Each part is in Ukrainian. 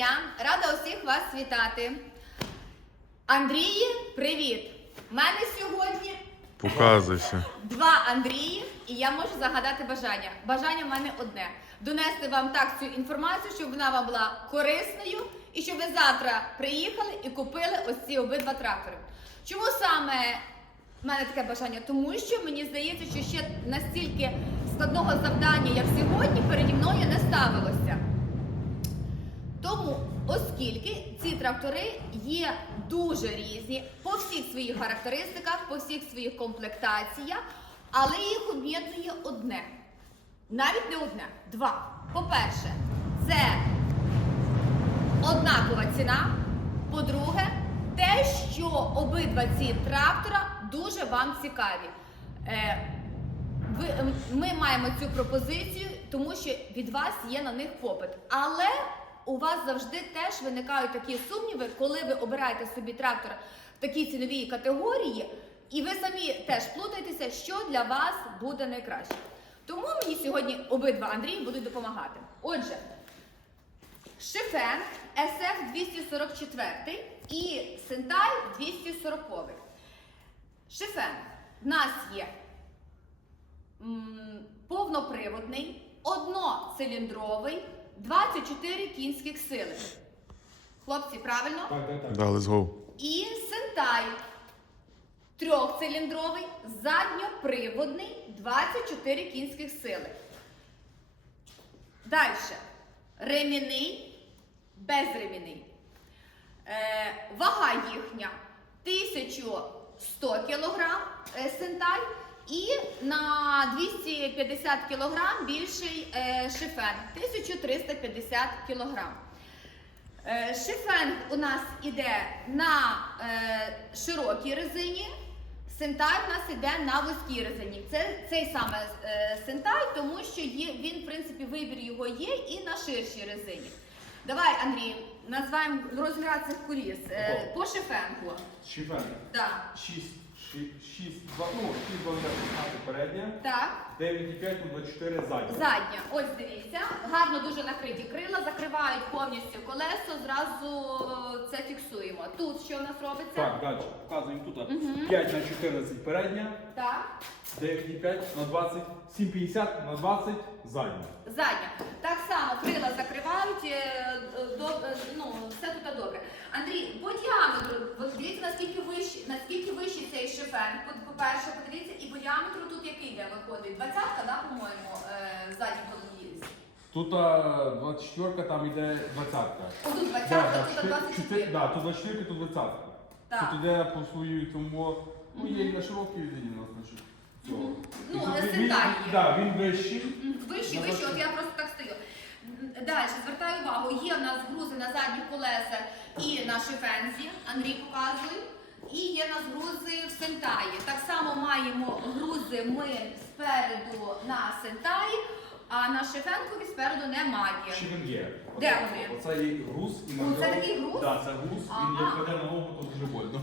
дня! Рада усіх вас вітати. Андрії, привіт! У мене сьогодні Показуйся. два Андрії, і я можу загадати бажання. Бажання в мене одне: донести вам так цю інформацію, щоб вона вам була корисною, і щоб ви завтра приїхали і купили ось ці обидва трактори. Чому саме в мене таке бажання? Тому що мені здається, що ще настільки складного завдання, як сьогодні, переді мною не ставилося. Тому, оскільки ці трактори є дуже різні по всіх своїх характеристиках, по всіх своїх комплектаціях, але їх об'єднує одне. Навіть не одне, два. По-перше, це однакова ціна. По-друге, те, що обидва ці трактора дуже вам цікаві. Е, ми маємо цю пропозицію, тому що від вас є на них попит. Але у вас завжди теж виникають такі сумніви, коли ви обираєте собі трактор в такій ціновій категорії, і ви самі теж плутаєтеся, що для вас буде найкраще. Тому мені сьогодні обидва Андрії будуть допомагати. Отже, Шифен SF 244 і Сентай 240. Шифен в нас є повноприводний, одноциліндровий, 24 кінських сили. Хлопці, правильно? Так, так, так. Да, let's go. І Сентай трьохциліндровий, задньоприводний, 24 кінських сили. Далі. Ремінний, безремінний. Е, вага їхня 1100 кг е, Сентай і на 250 кг більший е, шифен 1350 кг. Е, Шифен у нас іде на е, широкій резині, сентай у нас іде на вузькій резині. Це цей саме сентай, тому що є, він, в принципі, вибір його є і на ширшій резині. Давай, Андрій, називаємо розмір цих коліс. По шифенку. Шифен. Да. 6, 6, 2, ну, 6, 2, 15 передня, Так. 9,5, ну, 24 задня. Задня, ось дивіться, гарно дуже накриті крила, закривають повністю колесо, зразу це фіксуємо. Тут що в нас робиться? Так, далі. Показуємо тут. Мгм. 5 на 14 передня, Так. 9,5 на 20, 7,50 на 20 задня. Задня. Так само крила закривають, е, е, до- е, ну, все тут добре. Андрій, по діаметру, от дивіться, наскільки вищий, наскільки вищий цей шифен. По- По-перше, подивіться, і по діаметру тут який йде виходить? Двадцятка, да, по-моєму, е, задній коліс. Тут а, 24, там йде 20. Отут двадцятка, тут 24. Да, тут 24, тут 20. Так. Тут йде по своїй тому, ну є і на широкій резині у нас, цього. І Ну, тут але він- він- є. Да, він вищий. Вищий, вищий, от я просто так. Далі, звертаю увагу, є в нас грузи на задні колеса і на шифензі, Андрій показує. І є в нас грузи в сентаї. Так само маємо грузи ми спереду на сентаї, а на шифенкові спереду немає. Чи він є? Де вони? Оце є груз і на Ну, це такий груз? Так, це груз, він як веде на ногу, то дуже больно.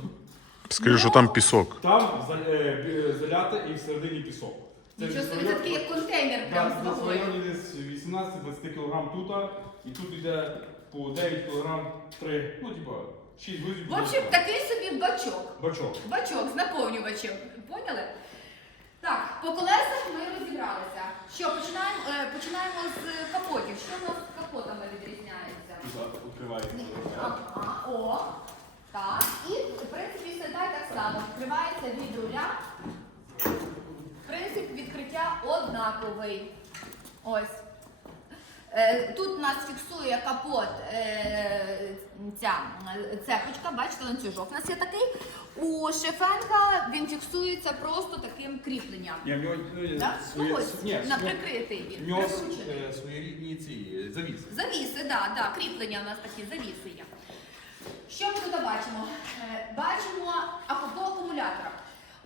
Скажи, що там пісок. Там за- е, залята і всередині пісок. Нічого собі, це такий як контейнер прям з це десь 18-20 кг тут, і тут йде по 9 кг 3, ну типа 6 грузів. В общем, такий собі бачок. Бачок. Бачок з наповнювачем. Поняли? Так, по колесах ми розібралися. Що, починаємо, е, починаємо з капотів. Що в нас з капотами відрізняється? Тут відкривається. Ага, о. Так. І в принципі седай так само. Відкривається від руля. Однаковий. Ось. Е, Тут у нас фіксує капот е, ця цепочка, бачите, ланцюжок у нас є такий. У шефенка він фіксується просто таким кріпленням. Ні, в нього Так? своє- Ну, ось, ні, на прикритий він. В нього е, своєрідні ці завіси. Завіси, да, да, кріплення у нас такі завіси є. Що ми тут бачимо? Бачимо аку- по акумуляторах.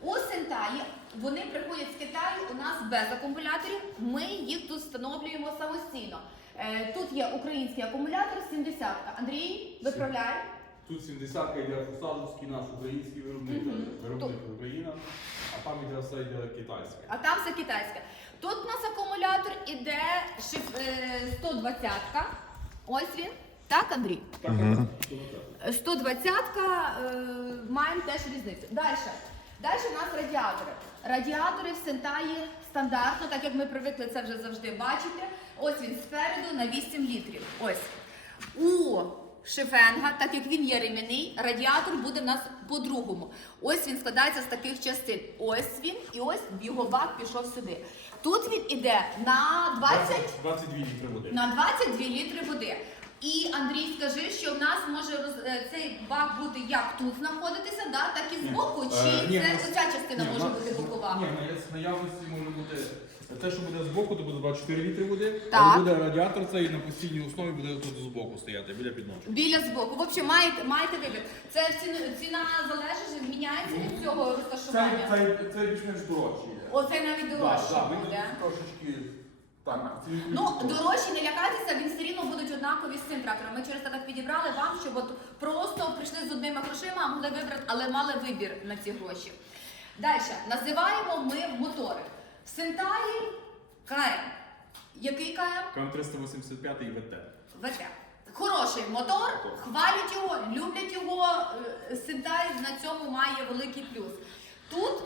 У Сентаї вони приходять з Китаю у нас без акумуляторів. Ми їх тут встановлюємо самостійно. Е, Тут є український акумулятор 70. Андрій, виправляй. Тут 70 йде фусадовський наш український виробник, Мгм. виробник Україна, а там йде все йде китайське. А там все китайське. Тут у нас акумулятор іде шиф- е, 120. Ось він. Так, Андрій? Так. 120-ка е, маємо теж різницю. Далі. Далі у нас радіатори. Радіатори в Сентаї стандартно, так як ми привикли це вже завжди бачити. Ось він спереду на 8 літрів. Ось. У Шифенга, так як він є ремінний, радіатор буде в нас по-другому. Ось він складається з таких частин. Ось він, і ось його бак пішов сюди. Тут він іде на 20 22 літри води. на 22 літри води. І Андрій, скажи, що в нас може роз... е, цей бак бути як тут знаходитися, да, так і збоку, чи Е, ні, це у нас- оця частина Ні, може нас- бути бокова? Ні, на наявності може бути те, що буде збоку, то буде 24 літри води, Так. але буде радіатор цей на постійній основі буде тут збоку стояти, біля підножки. Біля збоку. В общем, маєте, маєте вибір. Це ціна, ціна залежить, міняється від цього Це, розташування. це, це більш-менш дорожче. Оце навіть дорожче Да, да, буде. трошечки так. ці- Ну, дорожчі, не лякайтеся, він все рівно будуть однакові з цим трактором. Ми через це так підібрали вам, щоб от просто прийшли з одними грошима, а могли вибрати, але мали вибір на ці гроші. Далі, називаємо ми мотори. В Сентаї КМ. Який КМ? КМ 385 і ВТ. ВТ. Хороший мотор, хвалять його, люблять його. е, Сентай на цьому має великий плюс. Тут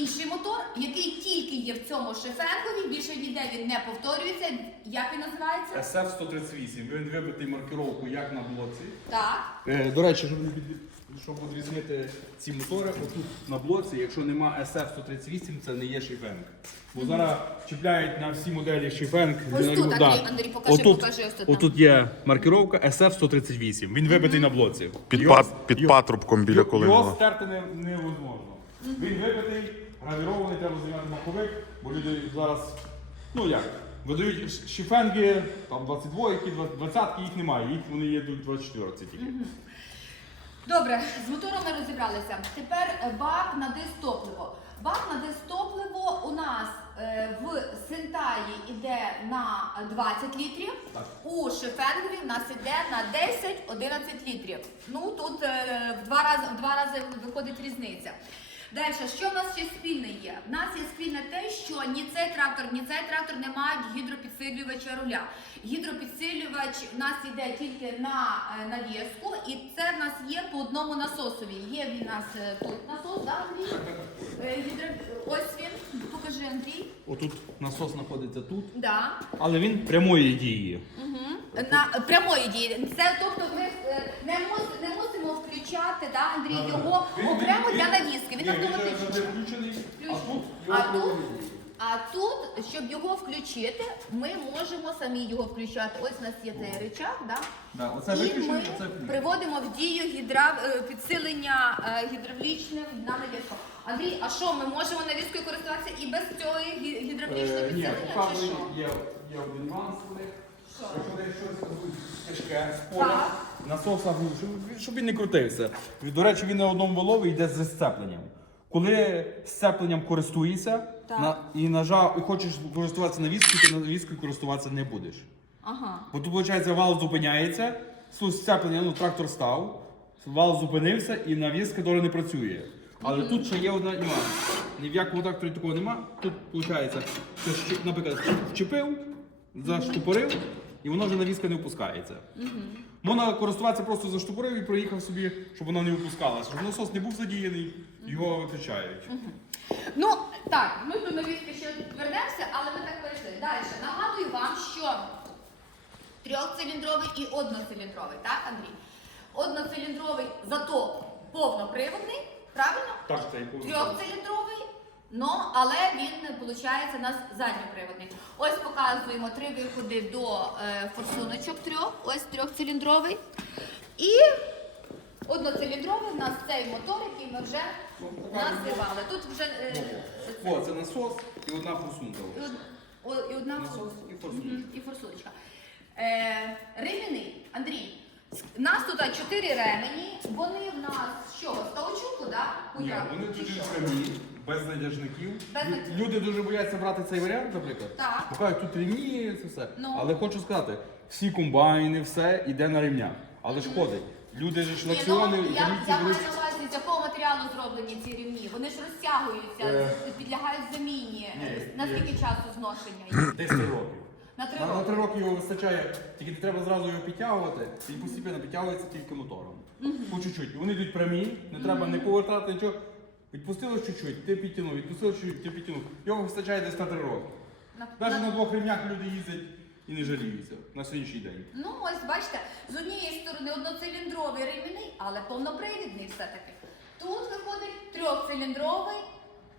інший мотор, який тільки є в цьому шефенгові, більше ніде він не повторюється. Як він називається? SF 138. Він вибитий маркировку як на блоці. Так. Е, До речі, щоб, від- щоб відрізнити ці мотори, отут на блоці, якщо нема SF138, це не є шифенг. Бо зараз чіпляють на всі моделі шифенг. Ось тут. Андрій, Андрій, покажи, отут, покажи, ось тут там. Отут є маркировка SF138. Він вибитий на блоці. Під, Його- пат, під його- патрубком біля Його колиного. стерти не, невозможно. Він вибитий, гравірований, треба зняти маховик, бо люди зараз, ну як, видають шифенги, там 22, які 20 їх немає, їх вони є 24 тільки. Добре, з мотором ми розібралися. Тепер е, бак на дистопливо. Бак на дистопливо у нас е, в Сентаї йде на 20 літрів, Так. у Шефенгові в нас йде на 10-11 літрів. Ну тут е, в два рази в два рази виходить різниця. Далі, що в нас ще спільне є? В нас є спільне те, що ні цей трактор, ні цей трактор не мають гідропідсилювача руля. Гідропідсилювач у нас йде тільки на е, навіску, і це в нас є по одному насосові. Є він у нас е, тут насос, да, Андрій? Е, гідро... Ось він, покажи Андрій. Отут насос знаходиться тут, Да. але він прямої дії. Угу. На прямої дії. Це тобто е, не, мус- не мусимо включати, да, Андрій, його окремо для навіски. Він автоматично. а тут А тут, а тут, щоб його включити, ми можемо самі його включати. Ось у нас є цей речах, да? Да, оце і виключено, ми оце включено. приводимо в дію гідра... е, підсилення е, гідравлічним на навіску. Андрій, а що, ми можемо навіскою користуватися і без цього гі- гідравлічного Е, Ні, підсилення, чи що? є, є один нюанс у них. Що? Якщо десь щось будуть тяжке з поля, Так. Насоса глушив, щоб він не крутився. До речі, він на одному валові йде з сцепленням. Коли сцепленням користуєшся Так. на, і нажав, і хочеш користуватися навіскою, то навіскою користуватися не будеш. Ага. Бо тут, виходить, вал зупиняється, з сцеплення, ну, трактор став, вал зупинився і навіска долі не працює. Але тут ще є одна нюанс. Ні в якому тракторі такого нема. Тут, виходить, ти, щ- наприклад, вчепив, заштупорив, і воно вже навіска не опускається. Можна користуватися просто заштупорив і проїхав собі, щоб вона не опускалася. Щоб насос не був задіяний, його виключають. Ну так, ми до навіски ще вернемося, але ми так перейшли. Далі. Нагадую вам, що трьохциліндровий і одноциліндровий, так, Андрій? Одноциліндровий, зато повноприводний, правильно? Так, це і. Трьохциліндровий, ну, але він виходить у нас задньоприводний. Ось показуємо три виходи до е, форсуночок трьох, ось трьохциліндровий. І одноциліндровий у нас цей мотор, який ми вже називали. Тут вже е, О, це насос і одна форсунка. і од- і одна Насос форсунка. і форсуночка. І форсуночка. Е, ремені, Андрій. У нас тут чотири ремені. Вони в нас що, з каучуку, да? Ні, вони що? прямі, без натяжників. Без натяжників. Люди дуже бояться брати цей варіант, наприклад. Так. Бо кажуть, тут рівні, це все. Ну. Але хочу сказати, всі комбайни, все йде на рівнях. Але ж ходить. Люди ж Ні, ну, я, я маю беруть. на увазі, з якого матеріалу зроблені ці рівні. Вони ж розтягуються, Е. підлягають заміні. Ні, Наскільки ні. часу зношення? їх? 10 років. На три На, на роки. три роки його вистачає, тільки не треба зразу його підтягувати, і постійно підтягується тільки мотором. По чуть-чуть. Вони йдуть прямі, не треба не повертати нічого. Відпустило чуть-чуть, ти підтягнув, відпустило чуть-чуть, ти підтягнув. Його вистачає десь на три роки. Навіть на- на двох рівнях люди їздять і не жаліються на сьогоднішній день. Ну, ось бачите, з однієї сторони одноциліндровий ремінний, але повнопривідний все-таки. Тут виходить трьохциліндровий,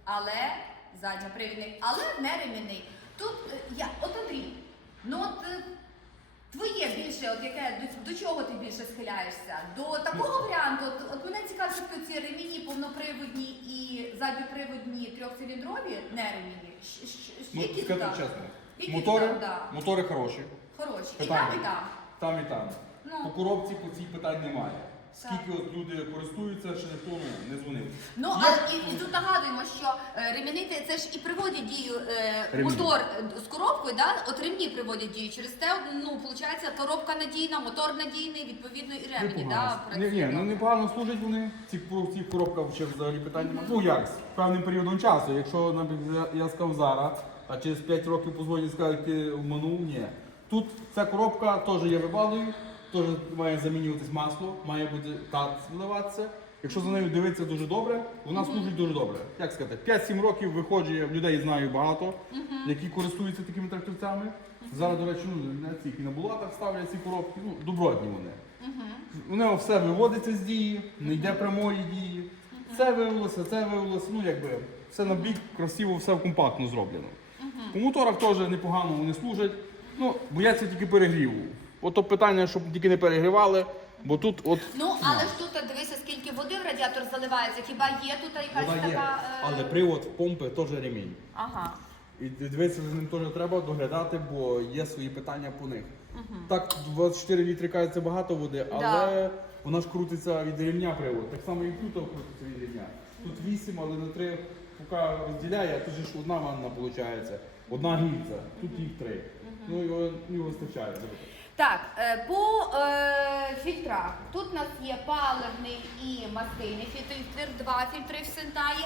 але задньопривідний, але не ремінний. Тут е, я, от Андрій, ну от е, твоє більше, от яке до, до чого ти більше схиляєшся? До такого варіанту, от, от мене цікавить, що ці ремінні повноприводні і задньоприводні трьохциліндрові, не ремінні. Щ- щ- Ну, Які там? чесно, Які мотори, да. мотори хороші, Хороші. І Питання. там, і там. там і там. Ну. По коробці по цій питань немає. Скільки от люди користуються, ще ніхто ну, не дзвонив. Ну, Є- а і, і тут нагадуємо, що е, ремінні те- це ж і приводять дію е, Ремні. мотор е, з коробкою, да? от ремні приводять дію. Через те, ну, виходить, коробка надійна, мотор надійний, відповідно і ремені. Да, Ні, ні, ну непогано служать вони. Ці в цих коробках ще взагалі питань немає. Ну як, з певним періодом часу. Якщо наприклад, я сказав зараз, а через 5 років позвонять і скажуть, ти обманув, ні. Тут ця коробка теж є вибалою, теж має замінюватись масло, має бути тат вливатися. Якщо за нею дивитися дуже добре, вона служить дуже добре. Як сказати, 5-7 років виходжу, я людей знаю багато, які користуються такими тракторцями. Зараз, до речі, ну, на ці на булатах ставлять ці коробки, ну, добротні вони. Воно все виводиться з дії, не йде прямої дії. Це виявилося, це виявилося, ну якби все на бік, красиво, все компактно зроблено. У моторах теж непогано вони служать. Ну, бояться тільки перегріву. Ото питання, щоб тільки не перегрівали, бо тут от Ну, але ж тут дивися, скільки води в радіатор заливається. Хіба є тут якась вода є, така. е, але привод помпи теж ремінь. Ага. І дивитися за ним теж треба доглядати, бо є свої питання по них. Так, 24 літри кажеться багато води, але Да. вона ж крутиться від рівня привод. Так само і тут крутиться від рівня. Тут 8, але на 3 поки розділяє, а тут же ж одна ванна виходить. Одна гільця, тут їх три. Ну його не вистачає. Так, е, по е, фільтрах. Тут у нас є паливний і мастильний фільтр, два фільтри в Сентаї.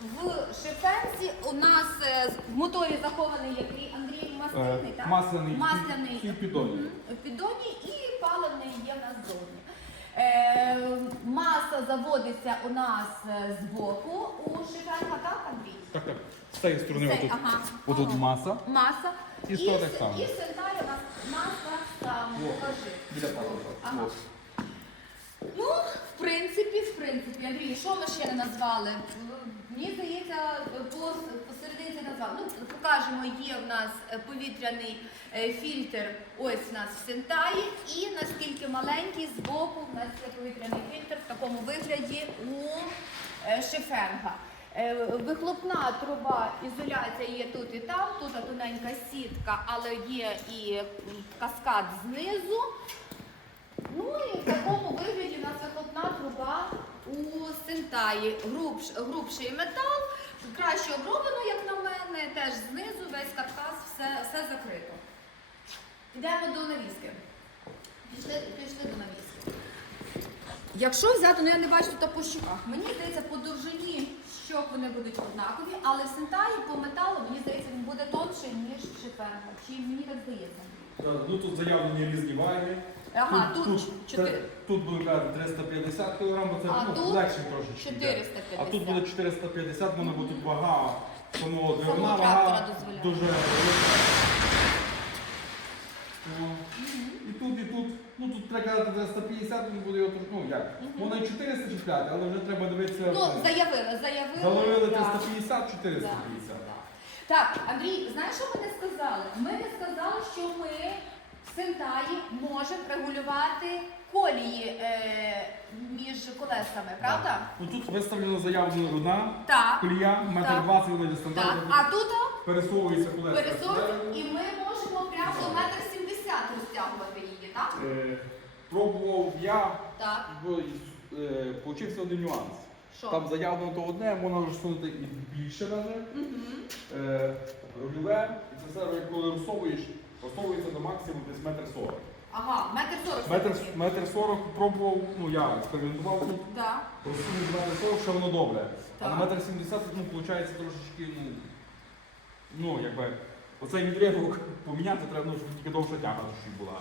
В шифенсі у нас е, в моторі захований який Андрій мастильний, так? Е, Масляний, Масляний. і в піддоні. В піддоні і паливний є в нас зовні. Е, маса заводиться у нас е, збоку у Шифенка, так, Андрій? Так, так. З цієї сторони Це- отут, ага. отут маса. Маса. І з так. І в Сентаї у нас маса там. О, Покажи. Біля палива. Ага. Ну, в принципі, в принципі, Андрій, що ми ще не назвали? Мені здається, по, посерединці назвали. Ну, покажемо, є в нас е, повітряний е, фільтр, ось у нас в Сентаї, і наскільки маленький збоку в нас є повітряний фільтр в такому вигляді у е, Шефенга. Е, Вихлопна труба, ізоляція є тут і там, тут тоненька сітка, але є і каскад знизу. Ну і в такому вигляді у нас вихлопна труба у Сентаї. Грубш, грубший метал, краще оброблено, як на мене, теж знизу весь каркас, все, все закрито. Йдемо до навіски. Пішли, пішли до навіски. Якщо взяти, ну я не бачу тут по щоках. Мені здається, по довжині щок вони будуть однакові, але в Сентаї по металу, мені здається, він буде тонший, ніж шиферка. Чи мені так здається? Е, Ну тут заявлені різні ваги. Ага, тут, тут, чотири. тре- тут буде казати 350 кг, бо це А ну, тут легше трошечки. йде. 450. А тут буде 450, воно бо тут вага самого двигуна трактора вага дозволяє. дуже велика. Ну, І тут, і тут, ну тут треба казати 350, він буде його ну як. Воно і 400 чіпляти, але вже треба дивитися. Ну, заявили, заявили. Заловили да. 350, 450. Да. Так, Андрій, знаєш, що ми не сказали? Ми не сказали, що ми в Сентаї можемо регулювати колії е, між колесами, правда? Ну тут виставлено заявлено одна Так. колія, метр Так. 20 вона Так. А тут Пересовується колеса. пересовуємо і ми можемо прямо до метр сімдесят розтягувати її, так? Е, Пробував я, Так. бо, е, получився один нюанс. Що? Там заявлено то одне, можна розсунути і більше навіть. Угу. Е, і це все, коли розсовуєш, розсовується до максимуму десь метр сорок. Ага, метр сорок. Метр, метр сорок пробував, ну я експериментував тут, Да. розсунув метр сорок, що воно добре. А на Так. метр сімдесят, ну, виходить трошечки, ну, ну, якби, Оцей відрізок поміняти треба, ну, щоб тільки довша тяга щоб була.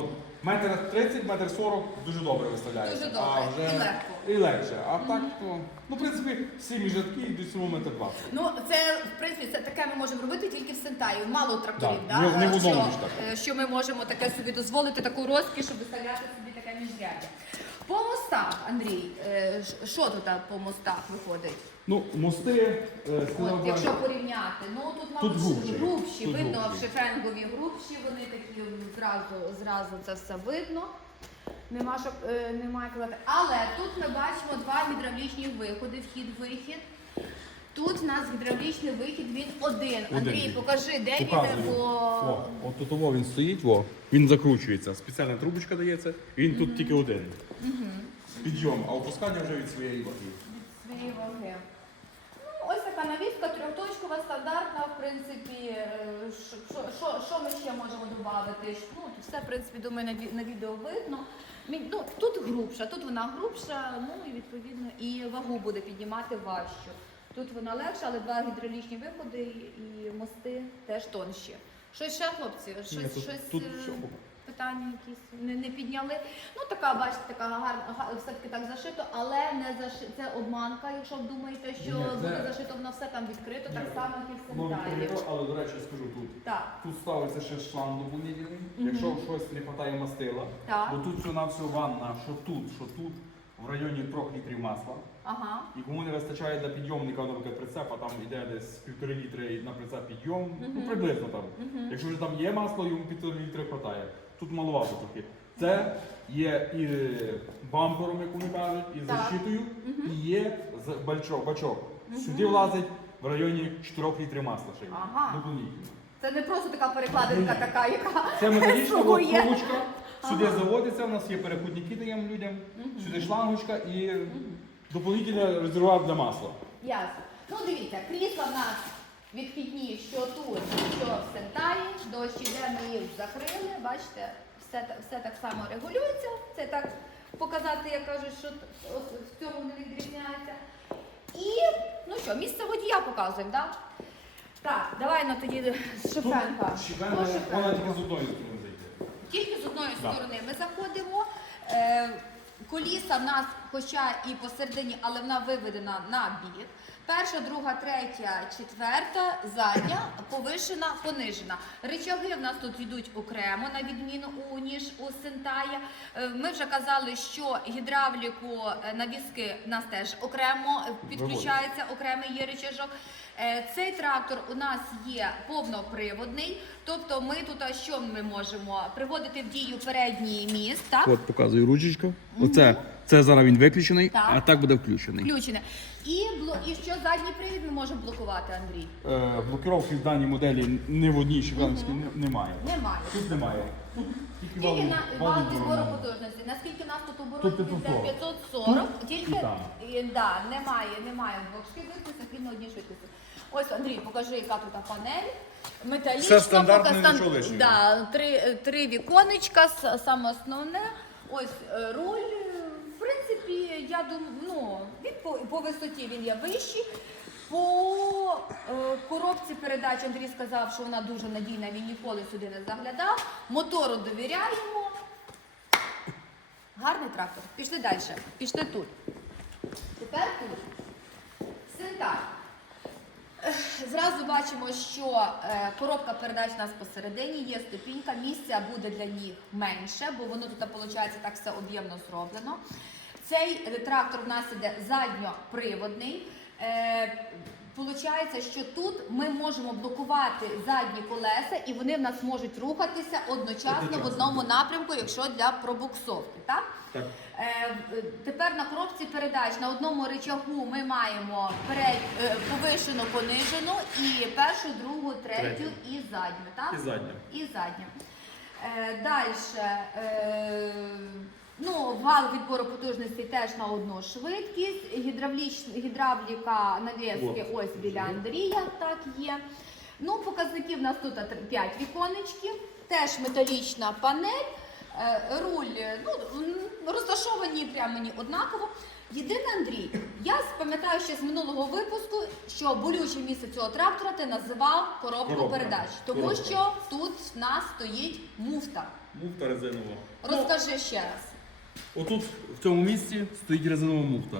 От. Метр 30, метр 40 дуже добре виставляється. Дуже добре, а вже... і легко. І легше. А так, то, ну, в принципі, всі міжатки йдуть всього метр 20. Ну, це в принципі це таке ми можемо робити тільки в Сентаї. Мало тракторів, Да, да, не- не в одному що, так. е, що ми можемо таке собі дозволити, таку розкіш, щоб виставляти собі таке міжряддя. По мостах, Андрій, е, що тут по мостах виходить? Ну, мости, е, От, сказав якщо порівняти, ну тут, Тут мабуть, грубші. грубші, Тут видно, грубші. шифренгові грубші, вони такі зразу, зразу це все видно. Нема що е, немає казати. Але тут ми бачимо два гідравлічні виходи, вхід-вихід. Тут у нас гідравлічний вихід, він один. Андрій, покажи, де він Показую. по. О, от тут во він стоїть, во. він закручується. Спеціальна трубочка дається, і він тут тільки один. Підйом, а опускання вже від своєї ваги. Свої ваги. Ось така навіска, трьохточкова, стандартна, в принципі. е, що- що- Що, що ми ще можемо додати? Ну, тут все, в принципі, думаю, на, на відео видно. Ну, тут грубша, тут вона грубша, ну і відповідно і вагу буде піднімати важчу. Тут вона легша, але два гідравлічні виходи і мости теж тонші. Щось ще, хлопці? Щось, щось тут е. Питання якісь не, не підняли. Ну така, бачите, така гарна, га- все-таки так зашито, але не заши... це обманка, якщо ви думаєте, що Ні, це- буде зашито воно все там відкрито, так Ні. само, як і в Ну, але, до речі, скажу тут. Так, Тут ставиться ще шланг доповнительний. Мгм. Якщо щось не вистачає мастила, так, бо тут все на все ванна, що тут, що тут, в районі 3 літрів масла. ага. І кому не вистачає для підйомника, наприклад, прицепа, там йде десь півтори літри на прицеп підйом, ну Мгм. приблизно там. Мгм. Якщо вже там є масло, йому півтори літри вистачає. Тут маловато трохи. Це є і бампером, як вони кажуть, і Так. защитою, і є з- бачок. бачок. Сюди влазить в районі 4 літрів масла ще. Ага. Доповнительно. Це не просто така перекладинка, Ні. така, яка Це металічна Слугує. трубочка. Сюди заводиться, у нас є переходники, даємо людям, сюди шлангочка і доповнительний резервуар для масла. Ясно. Ну дивіться, крісла в нас відхідні, що тут, що в Сентаї, дощ іде, ми їх закрили. Бачите, все, все так само регулюється. Це так показати, як кажуть, що в цьому не відрізняється. І ну що, місце водія показуємо, так? Так, давай ну тоді з щебенка, По вона тільки з одної сторони зайде. Тільки з одної Да. сторони ми заходимо. Е, коліса в нас, хоча і посередині, але вона виведена на бік. Перша, друга, третя, четверта, задня, повишена, понижена. Ричаги в нас тут йдуть окремо, на відміну у ніж у Сентая. Е, Ми вже казали, що гідравліку е, на візки в нас теж окремо е, підключається, окремий є ричажок. Е, Цей трактор у нас є повноприводний, тобто ми тут що ми можемо приводити в дію передній міст, так? От показую ручечку. Оце це зараз він виключений, Так. а так буде включений. Включене. І, бло- і що задній привід ми можемо блокувати, Андрій? Е, блокировки в даній моделі ні в одній Шевелинській не- немає. Немає. Тут немає. Тут тільки Тільки вал- на вал вал відбору відбору потужності. Наскільки нас тут Тут оборотів йде 540. 540, тільки І там. і, да, немає, немає двох швидкостей, тільки на одній швидкості. Ось Андрій, покажи, яка тут панель. Металічна, Все стандартно, поки нічого лишнього. Да, три, три віконечка, с- саме основне. Ось е, руль. Принципі, я думаю, ну, він по, по висоті він є вищий. По е, коробці передач Андрій сказав, що вона дуже надійна, він ніколи сюди не заглядав. Мотору довіряємо. Гарний трактор. Пішли далі. Пішли тут. Тепер тут. Синтак. Ех, Зразу бачимо, що е, коробка передач у нас посередині, є ступінька, місця буде для них менше, бо воно тут, виходить, так все об'ємно зроблено. Цей трактор в нас іде задньоприводний. Е, Получається, що тут ми можемо блокувати задні колеса, і вони в нас можуть рухатися одночасно в одному напрямку, якщо для пробуксовки. Так? Так. Е, Тепер на коробці передач на одному рычагу ми маємо перед, е, повишену, понижену і першу, другу, третю, Третю. і задню. Так? І задня. І задню. Далі. Ну, вал відбору потужності теж на одну швидкість. Гідравліч, гідравліка навіски ось біля Андрія, так є. Ну, показники в нас тут 5 віконечків, теж металічна панель. Е, Руль, ну, розташовані прямо мені однаково. Єдине, Андрій, я пам'ятаю ще з минулого випуску, що болюче місце цього трактора ти називав коробку Коробка. передач, тому Коробка. що тут в нас стоїть муфта. Муфта резинова. Розкажи ще раз. Отут в цьому місці стоїть резинова муфта.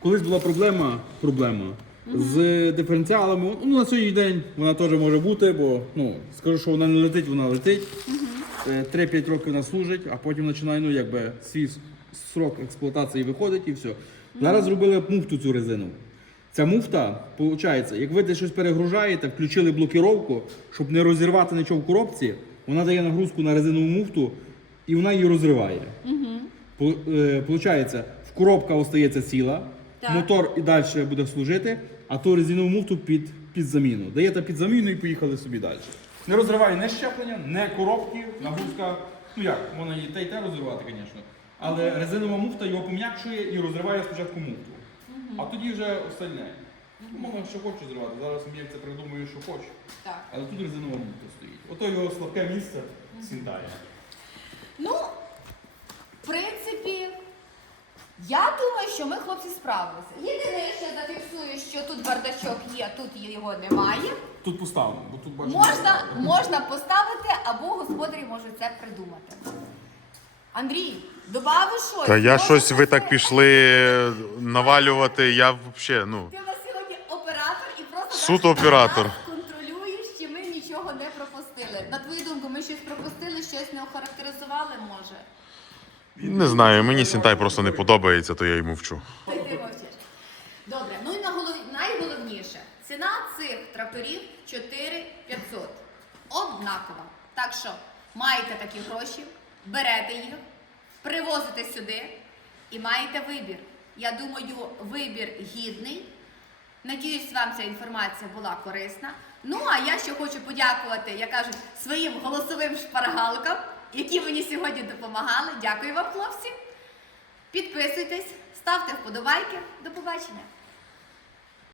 Колись була проблема, проблема з диференціалами. Ну, на сьогоднішній день вона теж може бути, бо ну, скажу, що вона не летить, вона летить. Е, 3-5 років вона служить, а потім починає ну, якби, свій срок експлуатації виходить і все. Зараз зробили муфту цю резину. Ця муфта, виходить, як ви десь щось перегружаєте, включили блокіровку, щоб не розірвати нічого в коробці, вона дає нагрузку на резинову муфту і вона її розриває. Е, Получається, в коробка остається ціла, Так. мотор і далі буде служити, а ту резинову муфту під, під заміну. Даєте під заміну і поїхали собі далі. Не розриває не щеплення, не коробки, нагрузка. Ну як, можна і те, і те розривати, звісно. Але резинова муфта його пом'якшує і розриває спочатку муфту. А тоді вже остальне. Ну, Можна що хочу зривати. Зараз я це придумаю, що хочу. Так. Але тут резинова муфта стоїть. Ото його слабке місце сінтає. Ну, в принципі, я думаю, що ми, хлопці, справилися. Єдине, я зафіксую, що тут бардачок є, тут його немає. Тут поставимо, бо тут бачимо. Можна, можна поставити, або господарі можуть це придумати. Андрій, добави щось. Та я Може, щось ви це- так пішли навалювати, я взагалі, ну. Ти у нас сьогодні оператор і просто Суд так оператор. нас контролюєш, чи ми нічого не пропустили. На твою думку, ми щось пропустили, щось не охарактеризували, може. Не знаю, мені Сінтай просто не подобається, то я й мовчу. Добре, ну і найголовніше. Ціна цих тракторів 4500. Однакова. Так що маєте такі гроші, берете їх, привозите сюди і маєте вибір. Я думаю, вибір гідний. Надіюсь, вам ця інформація була корисна. Ну, а я ще хочу подякувати, як кажуть, своїм голосовим шпаргалкам, які мені сьогодні допомагали. Дякую вам, хлопці. Підписуйтесь, ставте вподобайки. До побачення.